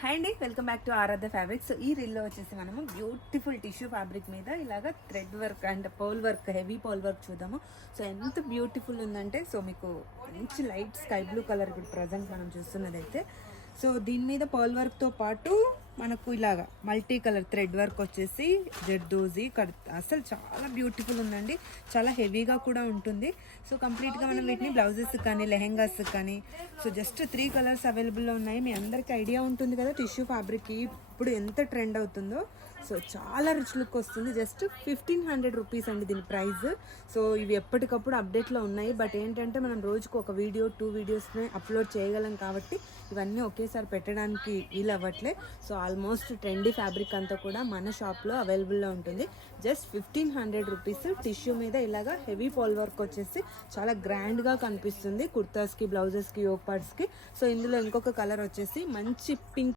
Hi అండి, welcome back to Aradhya fabrics. ఈ రీల్లో వచ్చేసి మనము బ్యూటిఫుల్ టిష్యూ ఫ్యాబ్రిక్ మీద ఇలాగ thread work and pole work, heavy pole work చూద్దాము. సో ఎంత బ్యూటిఫుల్ ఉందంటే, సో మీకు మంచి లైట్ స్కై బ్లూ కలర్ ఇప్పుడు ప్రజెంట్ మనం చూస్తున్నది అయితే. సో దీని మీద పోల్ వర్క్తో పాటు మనకు ఇలాగా మల్టీ కలర్ థ్రెడ్ వర్క్ వచ్చేసి జర్దోజీ అసలు చాలా బ్యూటిఫుల్ ఉందండి. చాలా హెవీగా కూడా ఉంటుంది. సో కంప్లీట్గా మనం వీటిని బ్లౌజెస్ కానీ లెహెంగాస్ కానీ సో జస్ట్ 3 కలర్స్ అవైలబుల్లో ఉన్నాయి. మీ అందరికీ ఐడియా ఉంటుంది కదా టిష్యూ ఫ్యాబ్రిక్ ఇప్పుడు ఎంత ట్రెండ్ అవుతుందో. సో చాలా రిచ్ లుక్ వస్తుంది. జస్ట్ 1500 రూపీస్ అండి దీని ప్రైస్. సో ఇవి ఎప్పటికప్పుడు అప్డేట్లో ఉన్నాయి. బట్ ఏంటంటే మనం రోజుకు ఒక వీడియో 2 వీడియోస్ని అప్లోడ్ చేయగలం కాబట్టి ఇవన్నీ ఒకేసారి పెట్టడానికి వీలు అవ్వట్లే. సో ఆల్మోస్ట్ ట్రెండీ ఫ్యాబ్రిక్ అంతా కూడా మన షాప్లో అవైలబుల్లో ఉంటుంది. Just 1500 rupees. టిష్యూ మీద ఇలాగా హెవీ పోల్ వర్క్ వచ్చేసి చాలా గ్రాండ్గా కనిపిస్తుంది కుర్తాస్కి, బ్లౌజెస్కి, యోగ్ పార్ట్స్కి. సో ఇందులో ఇంకొక కలర్ వచ్చేసి మంచి పింక్